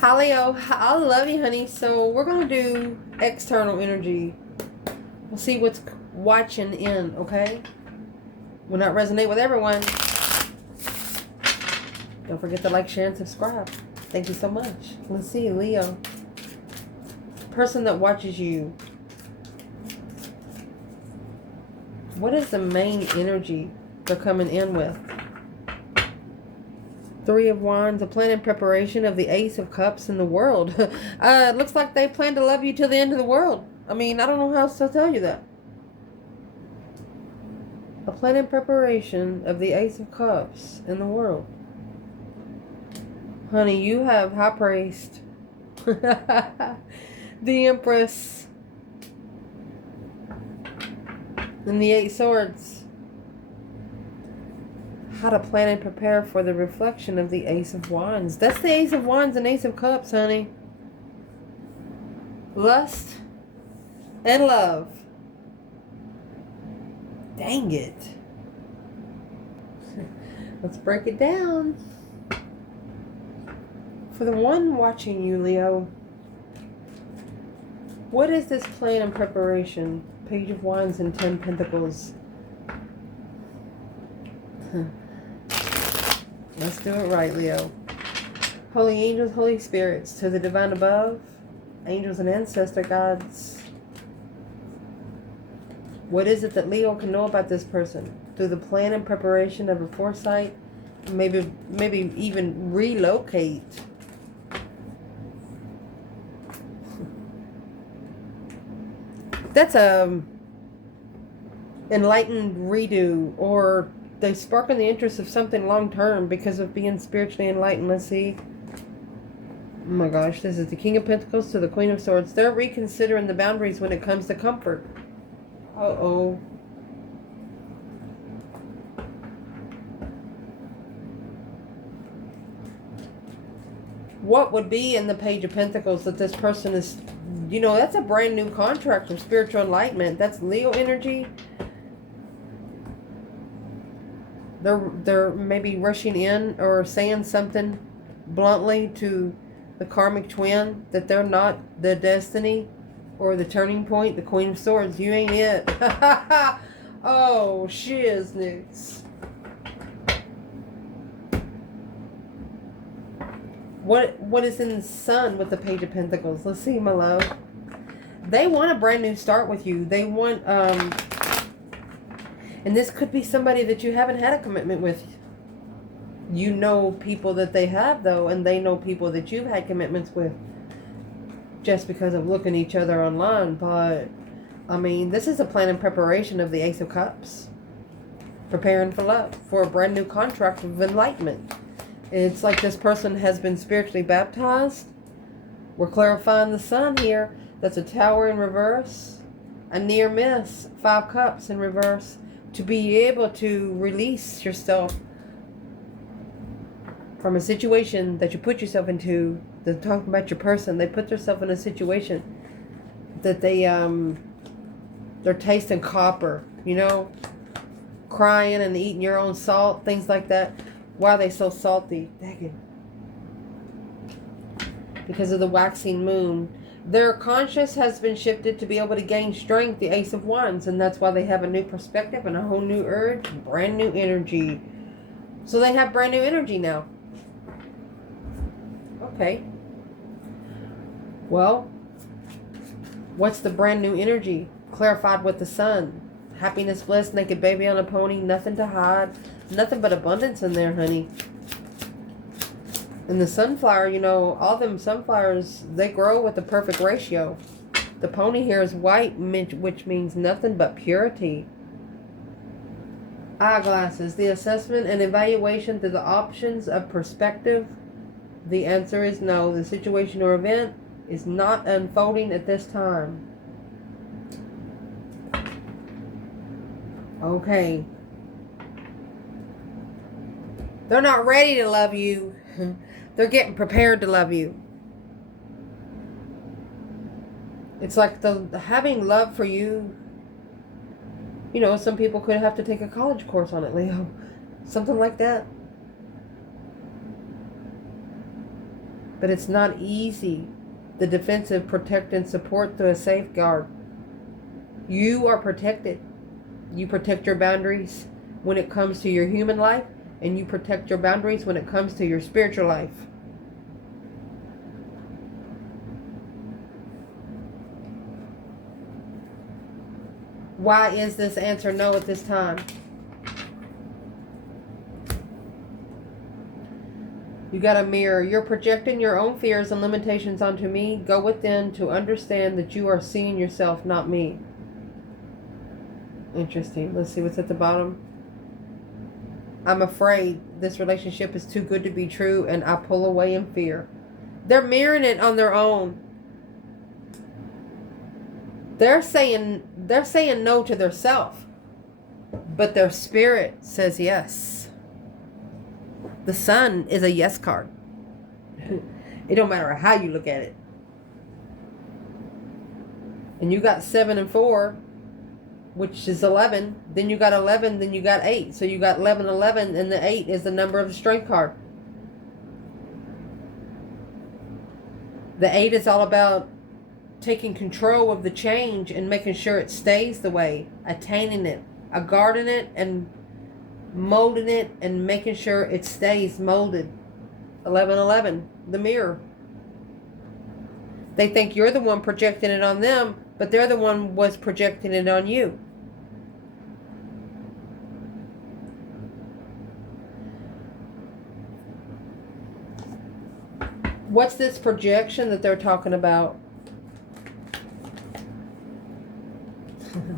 Hi Leo, I love you, honey. So we're gonna do external energy. We'll see what's watching in, okay? Will not resonate with everyone. Don't forget to like, share, and subscribe. Thank you so much. Let's see, Leo. Person that watches you. What is the main energy they're coming in with? Three of Wands, a plan in preparation of the Ace of Cups in the world. It looks like they plan to love you till the end of the world. I mean, I don't know how else to tell you that. A plan in preparation of the Ace of Cups in the world. Honey, you have high praised. The Empress. And the Eight Swords. How to plan and prepare for the reflection of the Ace of Wands. That's the Ace of Wands and Ace of Cups, honey. Lust and love. Dang it. Let's break it down. For the one watching you, Leo, what is this plan and preparation? Page of Wands and 10 Pentacles. Let's do it right, Leo. Holy angels, holy spirits, to the divine above, angels and ancestor gods. What is it that Leo can know about this person? Through the plan and preparation of a foresight, maybe even relocate. That's a enlightened redo, or they spark in the interest of something long term because of being spiritually enlightened. Let's see. Oh my gosh, this is the King of Pentacles to the Queen of Swords. They're reconsidering the boundaries when it comes to comfort. Uh-oh. What would be in the Page of Pentacles that this person is, that's a brand new contract from spiritual enlightenment. That's Leo energy. They're maybe rushing in or saying something bluntly to the karmic twin that they're not the destiny or the turning point, the Queen of Swords. You ain't it. Oh, shiznix. What is in the Sun with the Page of Pentacles? Let's see, my love. They want a brand new start with you. They want and this could be somebody that you haven't had a commitment with. You know people that they have, though, and they know people that you've had commitments with just because of looking at each other online. But, I mean, this is a plan and preparation of the Ace of Cups. Preparing for love, for a brand new contract of enlightenment. It's like this person has been spiritually baptized. We're clarifying the Sun here. That's a Tower in reverse. A near miss. 5 Cups in reverse. To be able to release yourself from a situation that you put yourself into. They're talking about your person. They put themselves in a situation that they're tasting copper, crying and eating your own salt, things like that. Why are they so salty? Dang it. Because of the waxing moon. Their conscious has been shifted to be able to gain strength, the Ace of Wands, and that's why they have a new perspective and a whole new urge, brand new energy. So they have brand new energy now. Okay. Well, what's the brand new energy? Clarified with the Sun. Happiness, bliss, naked baby on a pony, nothing to hide. Nothing but abundance in there, honey. And the sunflower, all them sunflowers, they grow with the perfect ratio. The pony here is white, which means nothing but purity. Eyeglasses, the assessment and evaluation through the options of perspective. The answer is no. The situation or event is not unfolding at this time. Okay. They're not ready to love you. They're getting prepared to love you. It's like having love for you. Some people could have to take a college course on it, Leo. Something like that. But it's not easy. The defensive, protect, and support through a safeguard. You are protected. You protect your boundaries when it comes to your human life, and you protect your boundaries when it comes to your spiritual life. Why is this answer no at this time? You got a mirror. You're projecting your own fears and limitations onto me. Go within to understand that you are seeing yourself, not me. Interesting. Let's see what's at the bottom. I'm afraid this relationship is too good to be true, and I pull away in fear. They're mirroring it on their own. They're saying no to their self, but their spirit says yes. The sun is a yes card. It don't matter how you look at it. And you got 7 and 4, which is 11. Then you got 11, then you got 8. So you got 11, 11, and the 8 is the number of the strength card. The 8 is all about taking control of the change and making sure it stays the way, attaining it, guarding it, and molding it, and making sure it stays molded. 11, 11, the mirror. They think you're the one projecting it on them, but they're the one was projecting it on you. What's this projection that they're talking about?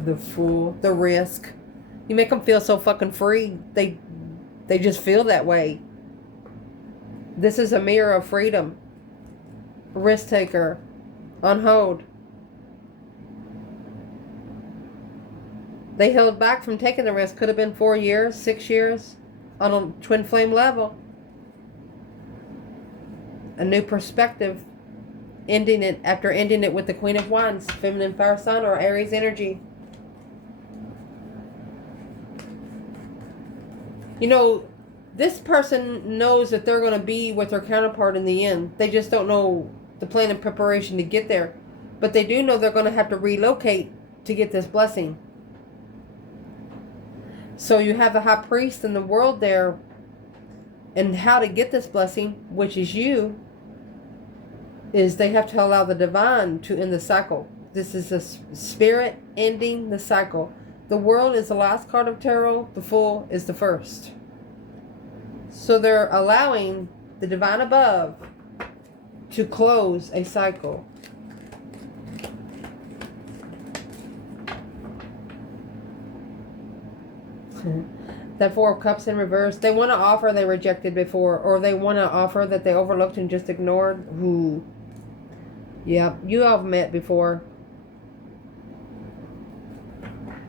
The Fool, the risk. You make them feel so fucking free. They just feel that way. This is a mirror of freedom. Risk taker. On hold. They held back from taking the risk. Could have been 4 years, 6 years. On a twin flame level. A new perspective. After ending it with the Queen of Wands. Feminine fire sign or Aries energy. You know, this person knows that they're going to be with their counterpart in the end. They just don't know the plan and preparation to get there. But they do know they're going to have to relocate to get this blessing. So you have the high priest in the world there. And how to get this blessing, which is you, is they have to allow the divine to end the cycle. This is a spirit ending the cycle. The World is the last card of tarot. The Fool is the first. So they're allowing the divine above to close a cycle. That Four of Cups in reverse. They want to offer they rejected before, or they want to offer that they overlooked and just ignored. Ooh. Yeah, you all have met before.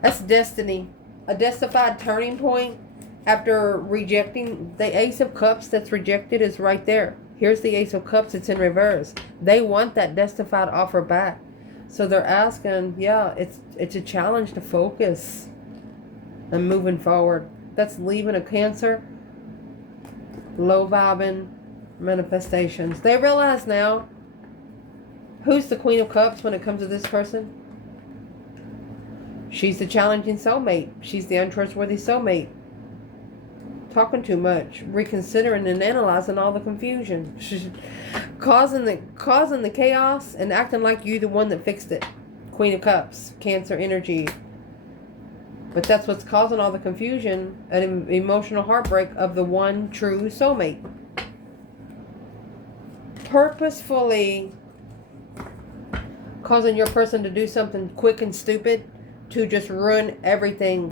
That's destiny. A destified turning point after rejecting. The Ace of Cups that's rejected is right there. Here's the Ace of Cups. It's in reverse. They want that destified offer back. So they're asking, yeah, it's a challenge to focus and moving forward. That's leaving a Cancer. Low vibing manifestations. They realize now who's the Queen of Cups when it comes to this person. She's the challenging soulmate. She's the untrustworthy soulmate. Talking too much, reconsidering and analyzing all the confusion, causing the chaos and acting like you the one that fixed it. Queen of Cups, Cancer energy. But that's what's causing all the confusion and emotional heartbreak of the one true soulmate. Purposefully causing your person to do something quick and stupid to just ruin everything,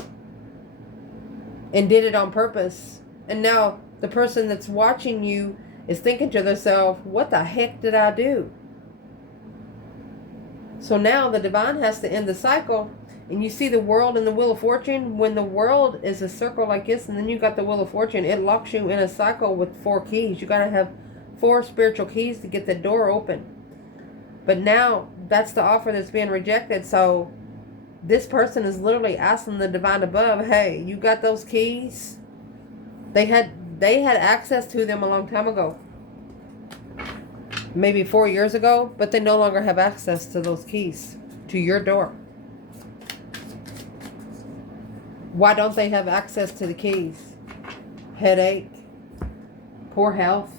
and did it on purpose. And now the person that's watching you is thinking to themselves, what the heck did I do? So now the divine has to end the cycle. And you see the World and the Wheel of Fortune. When the World is a circle like this, and then you got the Wheel of Fortune, it locks you in a cycle with 4 keys. You got to have 4 spiritual keys to get the door open. But now that's the offer that's being rejected. So this person is literally asking the divine above, hey, you got those keys? They had access to them a long time ago. maybe 4 years ago, but they no longer have access to those keys to your door. Why don't they have access to the keys? Headache, poor health,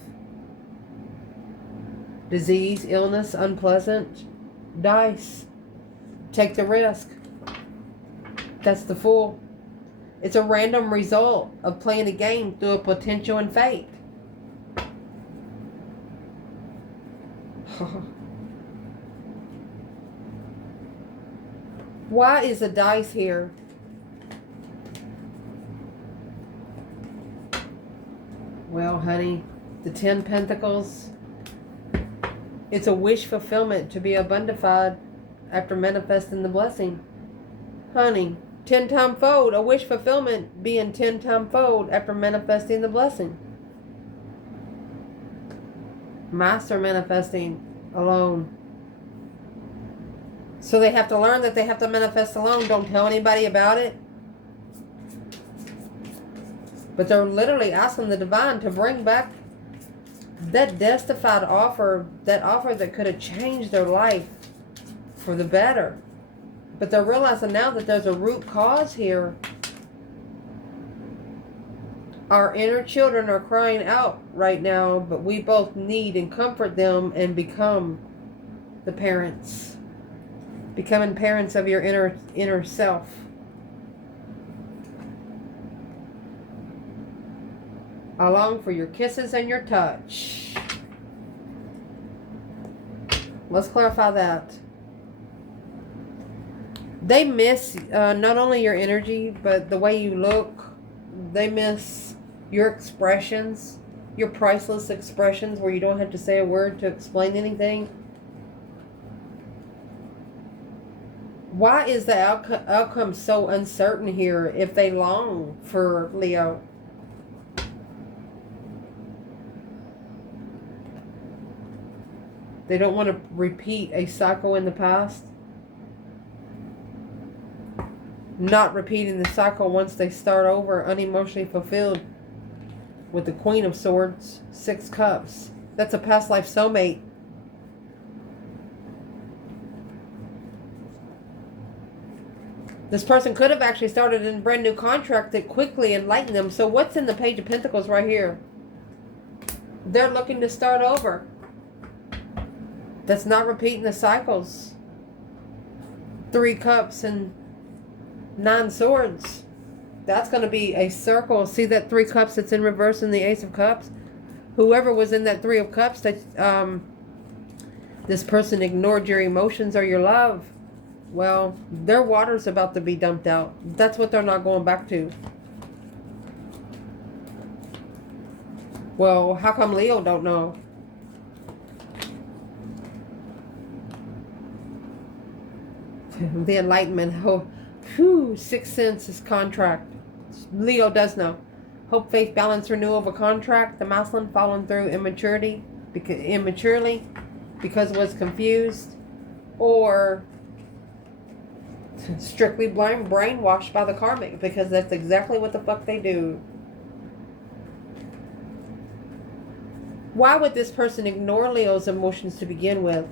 disease, illness, unpleasant. Dice. Take the risk. That's the Fool. It's a random result of playing a game through a potential and fate. Why is the dice here? Well, honey, the 10 Pentacles. It's a wish fulfillment to be abundified after manifesting the blessing. Honey, 10-time fold, a wish fulfillment being 10-time fold after manifesting the blessing. Master manifesting alone. So they have to learn that they have to manifest alone. Don't tell anybody about it. But they're literally asking the divine to bring back that justified offer, that offer that could have changed their life for the better. But they're realizing now that there's a root cause here. Our inner children are crying out right now, but we both need and comfort them and become the parents. Becoming parents of your inner self. I long for your kisses and your touch. Let's clarify that. They miss not only your energy, but the way you look. They miss your expressions, your priceless expressions where you don't have to say a word to explain anything. Why is the outcome so uncertain here if they long for Leo? They don't want to repeat a cycle in the past. Not repeating the cycle once they start over unemotionally fulfilled with the Queen of Swords, 6 Cups. That's a past life soulmate. This person could have actually started a brand new contract that quickly enlightened them. So what's in the Page of Pentacles right here? They're looking to start over. That's not repeating the cycles. 3 Cups and 9 Swords. That's going to be a circle. See that 3 Cups that's in reverse in the Ace of Cups? Whoever was in that 3 of Cups, that this person ignored your emotions or your love. Well, their water's about to be dumped out. That's what they're not going back to. Well, how come Leo don't know? The Enlightenment. Oh, whew, 6th sense is contract. Leo does know. Hope, faith, balance, renewal of a contract. The masculine fallen through immaturely because was confused, or strictly brainwashed by the karmic, because that's exactly what the fuck they do. Why would this person ignore Leo's emotions to begin with?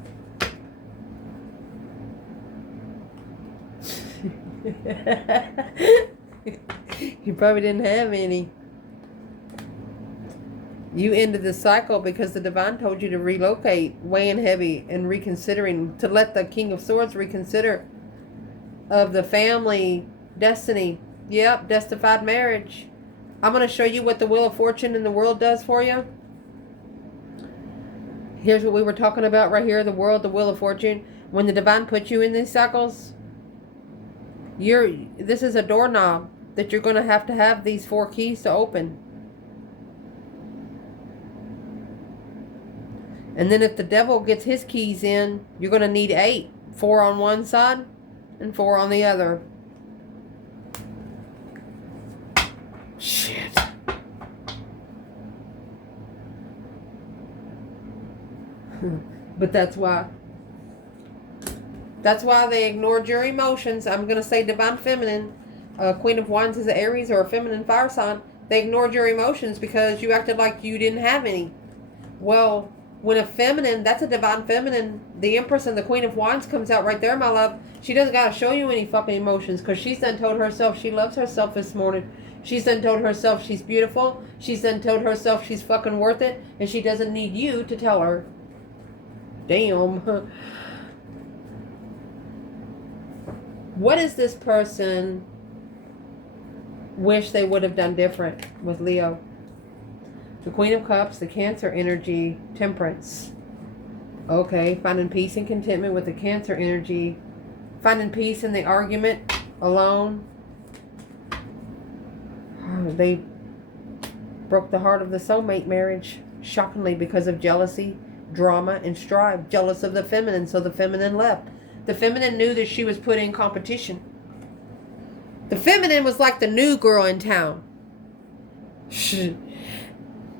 You probably didn't have any. You ended the cycle because the divine told you to relocate, weighing heavy and reconsidering, to let the King of Swords reconsider of the family destiny. Yep, justified marriage. I'm going to show you what the Wheel of Fortune in the world does for you. Here's what we were talking about right here, the world, the Wheel of Fortune. When the divine puts you in these cycles, this is a doorknob that you're going to have these 4 keys to open. And then if the devil gets his keys in, you're going to need 8. 4 on one side and 4 on the other. Shit. But that's why. That's why they ignored your emotions. I'm going to say divine feminine. Queen of Wands is an Aries or a feminine fire sign. They ignored your emotions because you acted like you didn't have any. Well, When a feminine, that's a divine feminine, the Empress and the Queen of Wands comes out right there, my love. She doesn't got to show you any fucking emotions because she's done told herself she loves herself this morning. She's done told herself she's beautiful. She's done told herself she's fucking worth it. And she doesn't need you to tell her. Damn. What does this person wish they would have done different with Leo? The Queen of Cups, the Cancer energy, Temperance. Okay, finding peace and contentment with the Cancer energy. Finding peace in the argument alone. They broke the heart of the soulmate marriage, shockingly, because of jealousy, drama, and strife. Jealous of the feminine, so the feminine left. The feminine knew that she was put in competition. The feminine was like the new girl in town.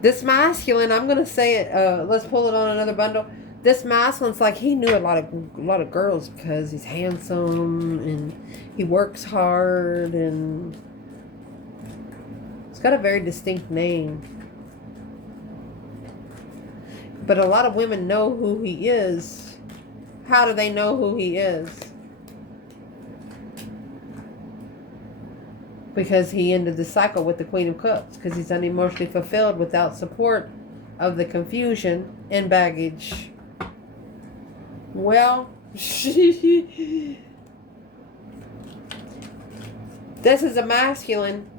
This masculine, I'm gonna say it. Let's pull it on another bundle. This masculine's like he knew a lot of girls because he's handsome and he works hard and he's got a very distinct name. But a lot of women know who he is. How do they know who he is? Because he ended the cycle with the Queen of Cups. Because he's unemotionally fulfilled without support of the confusion and baggage. Well, this is a masculine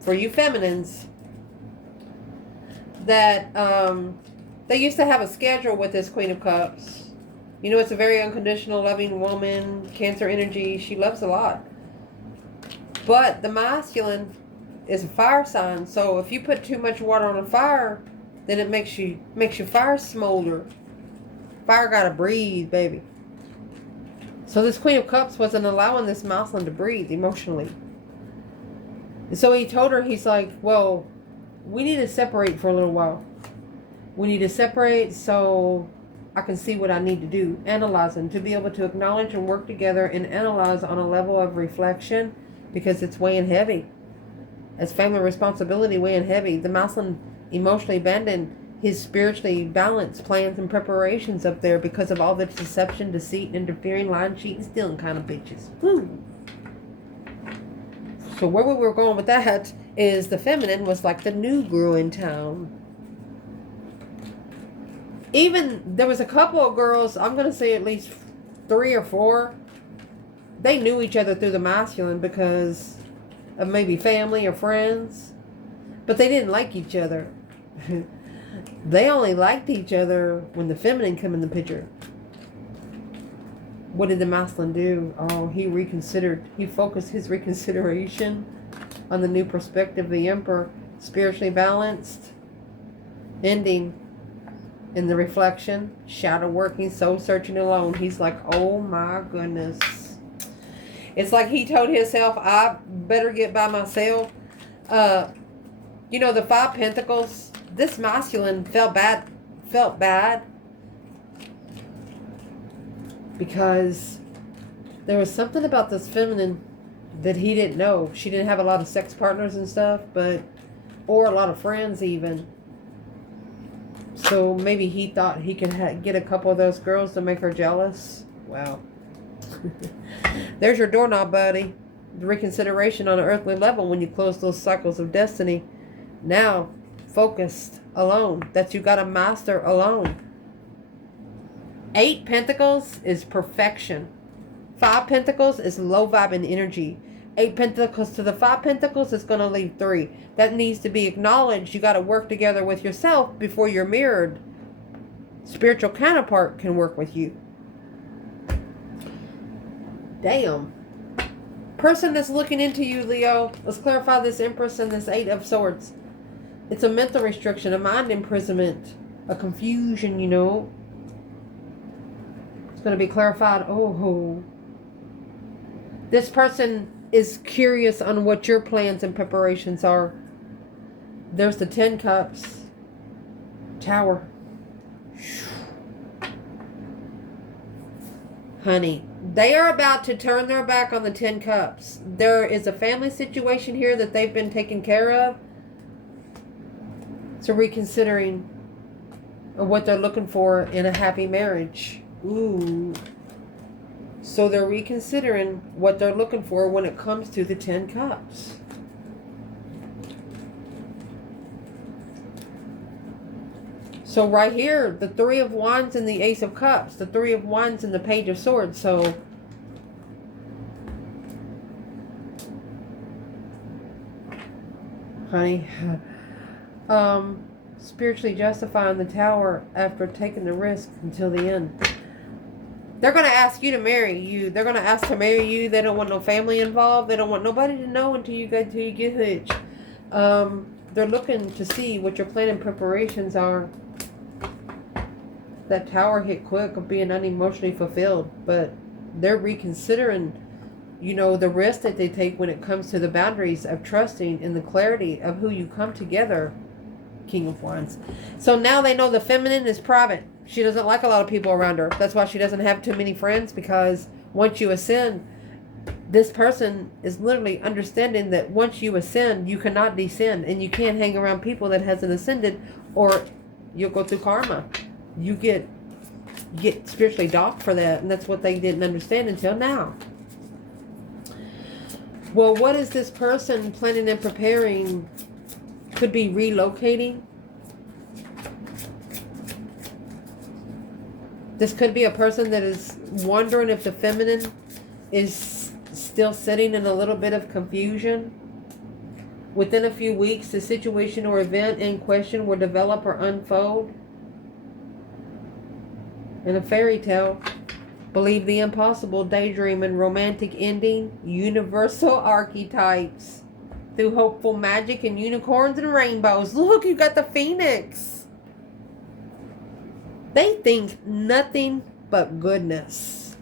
for you feminines that they used to have a schedule with this Queen of Cups. You know, it's a very unconditional, loving woman, Cancer energy. She loves a lot. But the masculine is a fire sign. So if you put too much water on a fire, then it makes your fire smolder. Fire gotta breathe, baby. So this Queen of Cups wasn't allowing this masculine to breathe emotionally. And so he told her, he's like, well, we need to separate for a little while. We need to separate so I can see what I need to do. Analyzing, to be able to acknowledge and work together and analyze on a level of reflection. Because it's weighing heavy. As family responsibility weighing heavy. The masculine emotionally abandoned his spiritually balanced plans and preparations up there because of all the deception, deceit, interfering, lying, cheating, stealing kind of bitches. Woo. So where we were going with that is the feminine was like the new girl in town. Even there was a couple of girls, I'm going to say at least 3 or 4. They knew each other through the masculine because of maybe family or friends. But they didn't like each other. They only liked each other when the feminine came in the picture. What did the masculine do? Oh, he reconsidered. He focused his reconsideration on the new perspective of the Emperor. Spiritually balanced. Ending in the reflection. Shadow working, soul searching alone. He's like, oh my goodness. It's like he told himself, I better get by myself. You know, the 5 Pentacles, this masculine felt bad. Because there was something about this feminine that he didn't know. She didn't have a lot of sex partners and stuff, or a lot of friends even. So maybe he thought he could get a couple of those girls to make her jealous. Wow. There's your doorknob, buddy. The reconsideration on an earthly level when you close those cycles of destiny. Now, focused alone. That you got to master alone. 8 Pentacles is perfection. 5 Pentacles is low vibing energy. 8 Pentacles to the 5 Pentacles is going to leave 3. That needs to be acknowledged. You got to work together with yourself before your mirrored spiritual counterpart can work with you. Damn. Person that's looking into you, Leo. Let's clarify this Empress and this 8 of Swords. It's a mental restriction, a mind imprisonment, a confusion, you know. It's going to be clarified. Oh. This person is curious on what your plans and preparations are. There's the 10 Cups. Tower. Honey, they are about to turn their back on the 10 Cups. There is a family situation here that they've been taken care of. So reconsidering. or what they're looking for in a happy marriage. Ooh. So they're reconsidering what they're looking for when it comes to the 10 Cups. So right here, the 3 of Wands and the Ace of Cups. The 3 of Wands and the Page of Swords. So honey, spiritually justifying the Tower after taking the risk until the end. They're going to ask you to marry you. They're going to ask to marry you. They don't want no family involved. They don't want nobody to know until you get hitched. They're looking to see what your plan and preparations are. That Tower hit quick of being unemotionally fulfilled, but they're reconsidering, you know, the risk that they take when it comes to the boundaries of trusting and the clarity of who you come together. King of Wands. So now they know the feminine is private. She doesn't like a lot of people around her. That's why she doesn't have too many friends, because once you ascend, this person is literally understanding that once you ascend, you cannot descend, and you can't hang around people that hasn't ascended, or you'll go through karma. You get spiritually docked for that, and that's what they didn't understand until now. Well, what is this person planning and preparing? Could be relocating. This could be a person that is wondering if the feminine is still sitting in a little bit of confusion. Within a few weeks, the situation or event in question will develop or unfold. In a fairy tale, believe the impossible, daydream, and romantic ending, universal archetypes. Through hopeful magic and unicorns and rainbows. Look, you got the Phoenix. They think nothing but goodness.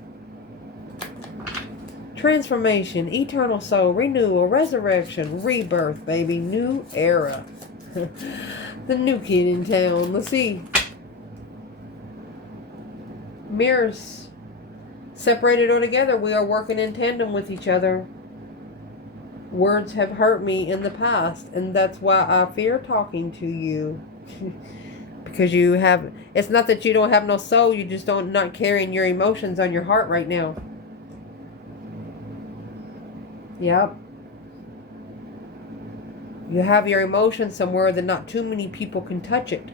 Transformation, eternal soul, renewal, resurrection, rebirth, baby. New era. The new kid in town. Let's see. Mirrors. Separated or together, we are working in tandem with each other. Words have hurt me in the past, and that's why I fear talking to you. Because you have, it's not that you don't have no soul, you just don't not carrying your emotions on your heart right now. Yep. You have your emotions somewhere that not too many people can touch it.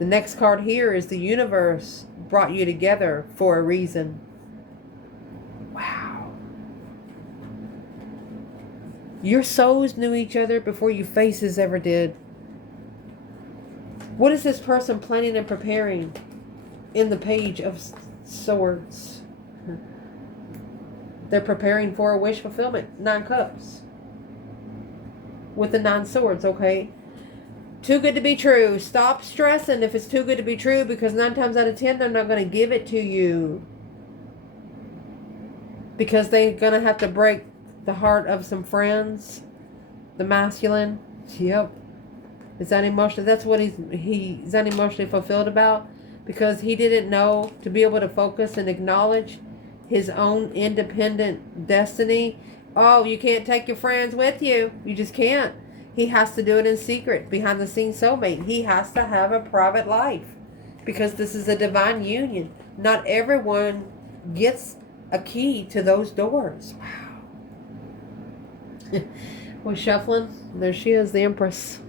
The next card here is the universe brought you together for a reason. Wow. Your souls knew each other before your faces ever did. What is this person planning and preparing in the Page of Swords? They're preparing for a wish fulfillment. 9 Cups. With the 9 Swords, okay? Too good to be true. Stop stressing if it's too good to be true, because 9 times out of 10, they're not going to give it to you. Because they're going to have to break the heart of some friends. The masculine. Yep. Is that emotional? That's what he's unemotionally fulfilled about. Because he didn't know to be able to focus and acknowledge his own independent destiny. Oh, you can't take your friends with you. You just can't. He has to do it in secret, behind the scenes soulmate. He has to have a private life. Because this is a divine union. Not everyone gets a key to those doors. Wow. We're shuffling. There she is, the Empress.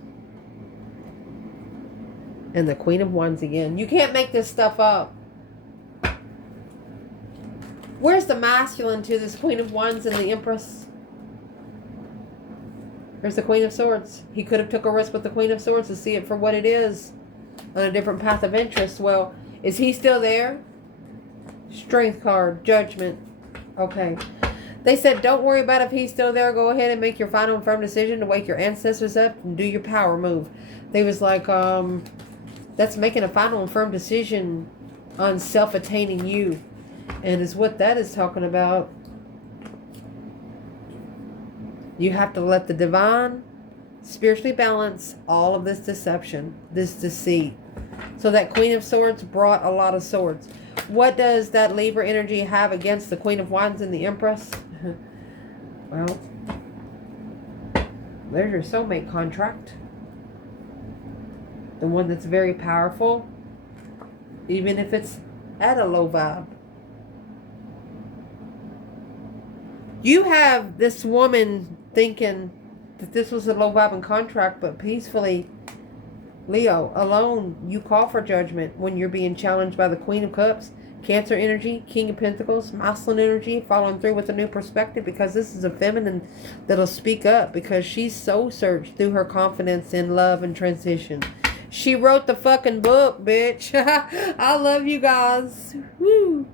And the Queen of Wands again. You can't make this stuff up. Where's the masculine to this Queen of Wands and the Empress? There's the Queen of Swords. He could have took a risk with the Queen of Swords to see it for what it is. On a different path of interest. Well, is he still there? Strength card. Judgment. Okay. They said, don't worry about if he's still there. Go ahead and make your final and firm decision to wake your ancestors up and do your power move. They was like, that's making a final and firm decision on self-attaining you. And is what that is talking about. You have to let the divine spiritually balance all of this deception, this deceit. So that Queen of Swords brought a lot of swords. What does that Libra energy have against the Queen of Wands and the Empress? Well, there's your soulmate contract. The one that's very powerful, even if it's at a low vibe. You have this woman thinking that this was a low vibing contract, but peacefully, Leo, alone, you call for judgment when you're being challenged by the Queen of Cups, Cancer energy, King of Pentacles, Masculine energy, following through with a new perspective, because this is a feminine that'll speak up because she's soul searched through her confidence in love and transition. She wrote the fucking book, bitch. I love you guys. Woo.